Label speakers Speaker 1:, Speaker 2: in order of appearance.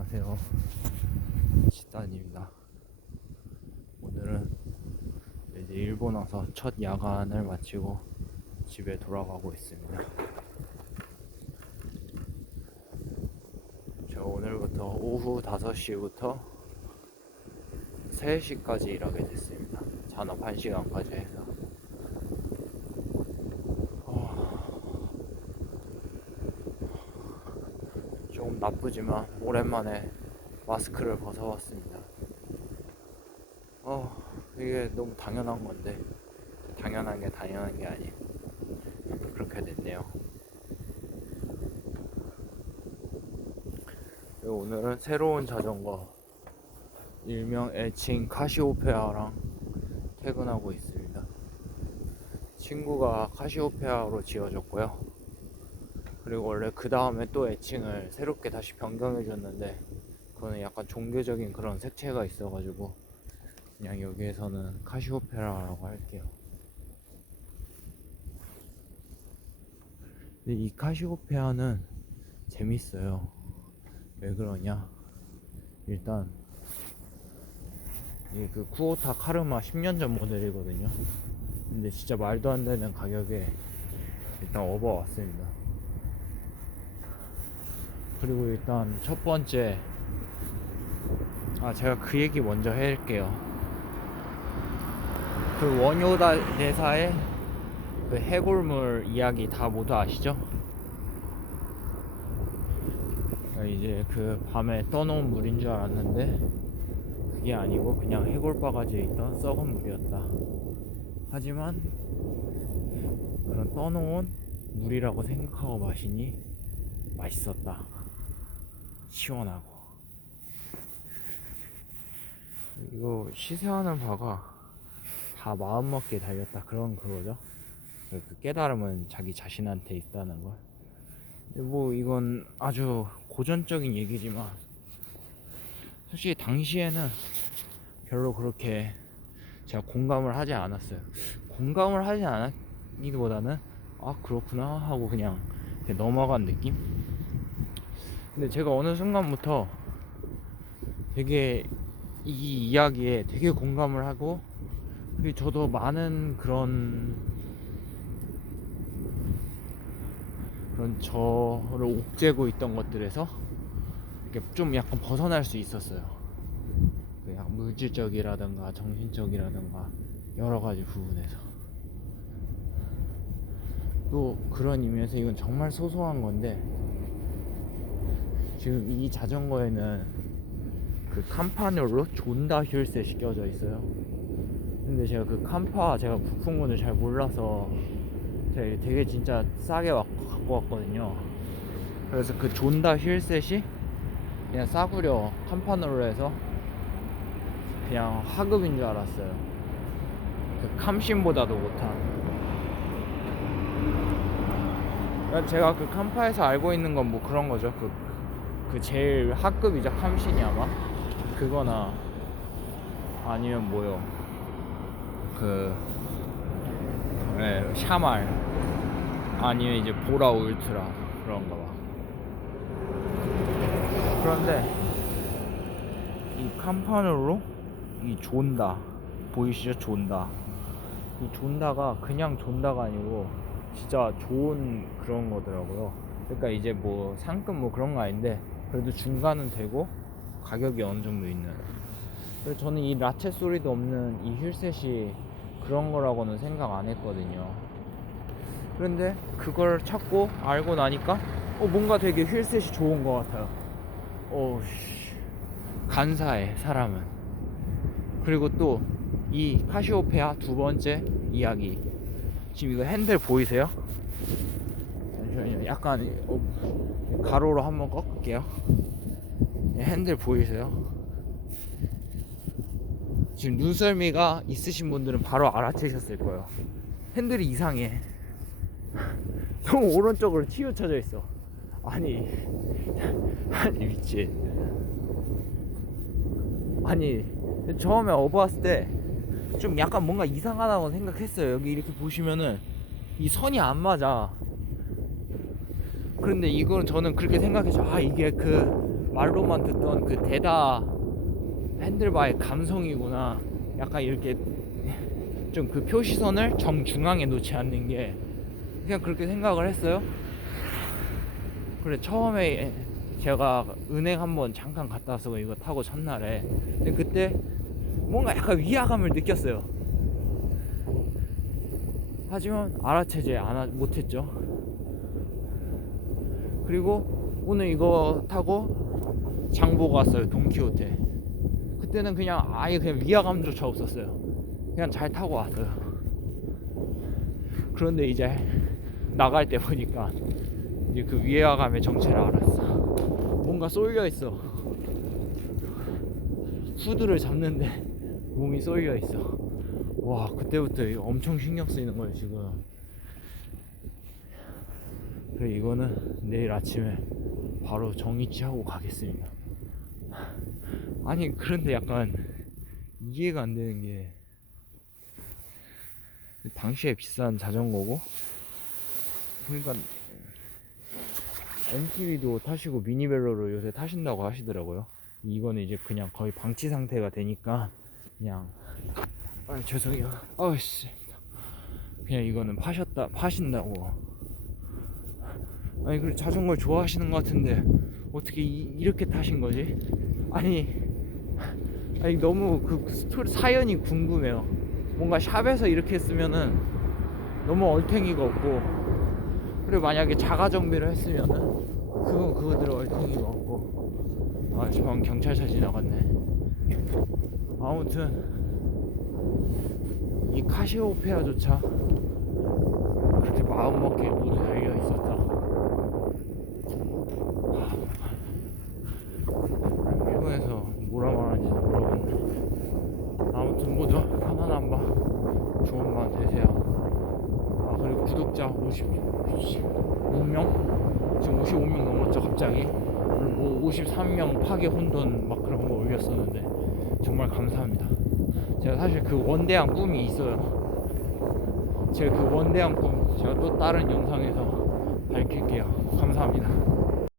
Speaker 1: 안녕하세요. 시단입니다. 오늘은 이제 일본 와서 첫 야간을 마치고 집에 돌아가고 있습니다. 저 오늘부터 오후 5시부터 3시까지 일하게 됐습니다. 잔업 1시간까지 해서. 조금 나쁘지만 오랜만에 마스크를 벗어봤습니다. 어, 이게 너무 당연한 건데 당연한 게 당연한 게 아닌 그렇게 됐네요. 그리고 오늘은 새로운 자전거 일명 애칭 카시오페아랑 퇴근하고 있습니다. 친구가 카시오페아로 지어줬고요. 그리고 원래 그 다음에 또 애칭을 새롭게 다시 변경해 줬는데 그거는 약간 종교적인 그런 색채가 있어가지고 그냥 여기에서는 카시오페라라고 할게요. 근데 이 카시오페아는 재밌어요. 왜 그러냐? 일단 이게 그 쿠오타 카르마 10년 전 모델이거든요. 근데 진짜 말도 안 되는 가격에 일단 업어왔습니다. 그리고 일단 첫 번째 아 제가 그 얘기 먼저 할게요. 그 원효다 대사의 그 해골물 이야기 다 모두 아시죠? 그러니까 이제 그 밤에 떠놓은 물인 줄 알았는데 그게 아니고 그냥 해골 바가지에 있던 썩은 물이었다. 하지만 그런 떠놓은 물이라고 생각하고 마시니 맛있었다 시원하고. 이거 시세하는 바가 다 마음먹기에 달렸다. 그런 그거죠? 그 깨달음은 자기 자신한테 있다는 걸. 근데 뭐 이건 아주 고전적인 얘기지만 솔직히 당시에는 별로 그렇게 제가 공감을 하지 않았어요. 공감을 하지 않았기보다는 아 그렇구나 하고 그냥, 그냥 넘어간 느낌 근데 제가 어느 순간부터 되게 이 이야기에 되게 공감을 하고 저도 많은 그런 그런 저를 옥죄고 있던 것들에서 좀 약간 벗어날 수 있었어요. 그 약간 물질적이라든가 정신적이라든가 여러 가지 부분에서 또 그런 의미에서 이건 정말 소소한 건데 지금 이 자전거에는 그 캄파놀로 존다 휠셋이 껴져 있어요. 근데 제가 그 캄파 제가 부품군을 잘 몰라서 제가 되게 진짜 싸게 와- 갖고 왔거든요. 그래서 그 존다 휠셋이 그냥 싸구려 캄파놀로 해서 그냥 하급인 줄 알았어요. 그 캄신보다도 못한. 그러니까 제가 그 캄파에서 알고 있는 건 뭐 그런 거죠. 그, 그 제일 하급이죠. 캄신이 아마. 그거나 아니면 뭐요. 그, 네, 샤말. 아니면 이제 보라 울트라. 그런 거 봐. 그런데 이 캄파놀로 이 존다. 보이시죠? 존다. 이 존다가 그냥 존다가 아니고 진짜 좋은 그런 거더라고요. 그러니까 이제 뭐 상급 뭐 그런 거 아닌데 그래도 중간은 되고 가격이 어느 정도 있는. 그래서 저는 이 라체 소리도 없는 이 휠셋이 그런 거라고는 생각 안 했거든요. 그런데 그걸 찾고 알고 나니까 어 뭔가 되게 휠셋이 좋은 것 같아요. 어 씨. 간사해 사람은. 그리고 또 이 카시오페아 두 번째 이야기 지금 이거 핸들 보이세요? 약간 어, 가로로 한번 꺾을게요. 이 핸들 보이세요? 지금 눈썰미가 있으신 분들은 바로 알아채셨을 거예요. 핸들이 이상해. 너무 오른쪽으로 치우쳐져 있어. 아니, 아니 미친. 아니 처음에 업어왔을 때 좀 약간 뭔가 이상하다고 생각했어요. 여기 이렇게 보시면은 이 선이 안 맞아. 그런데 이건 저는 그렇게 생각해서 아 이게 그 말로만 듣던 그 대다 핸들바의 감성이구나. 약간 이렇게 좀 그 표시선을 정중앙에 놓지 않는 게 그냥 그렇게 생각을 했어요. 그래 처음에 제가 은행 한번 잠깐 갔다 와서 이거 타고 첫날에 근데 그때 뭔가 약간 위화감을 느꼈어요. 하지만 알아채지 않아 못했죠. 그리고 오늘 이거 타고 장보고 왔어요 동키호테. 그때는 그냥 아예 그냥 위화감조차 없었어요. 그냥 잘 타고 왔어요. 그런데 이제 나갈 때 보니까 이제 그 위화감의 정체를 알았어. 뭔가 쏠려 있어. 후드를 잡는데 몸이 쏠려 있어. 와 그때부터 엄청 신경 쓰이는 거예요 지금. 그래 이거는 내일 아침에 바로 정리치하고 가겠습니다. 아니 그런데 약간 이해가 안 되는 게 당시에 비싼 자전거고 그러니까 MTB도 타시고 미니벨로를 요새 타신다고 하시더라고요. 이거는 이제 그냥 거의 방치 상태가 되니까 그냥 아 죄송해요. 아씨 그냥 이거는 파셨다 파신다고. 아니 그리고 자전거를 좋아하시는 것 같은데 어떻게 이, 렇게 타신 거지? 아니 아니 너무 그 스토리 사연이 궁금해요. 뭔가 샵에서 이렇게 했으면은 너무 얼탱이가 없고 그리고 만약에 자가 정비를 했으면은 그건 그거대로 얼탱이가 없고 아 저방 경찰차 지나갔네. 아무튼 이 카시오페아조차 그렇게 마음먹기에 모두 열려 있었다. 일본에서 뭐라 말하는지 모르겠네. 아무튼 모두 편안한 밤, 좋은 밤 되세요. 아 그리고 구독자 55명? 지금 55명 넘었죠 갑자기. 뭐 53명 파괴 혼돈 막 그런 거 올렸었는데 정말 감사합니다. 제가 사실 그 원대한 꿈이 있어요. 제가 그 원대한 꿈 제가 또 다른 영상에서 밝힐게요. 감사합니다.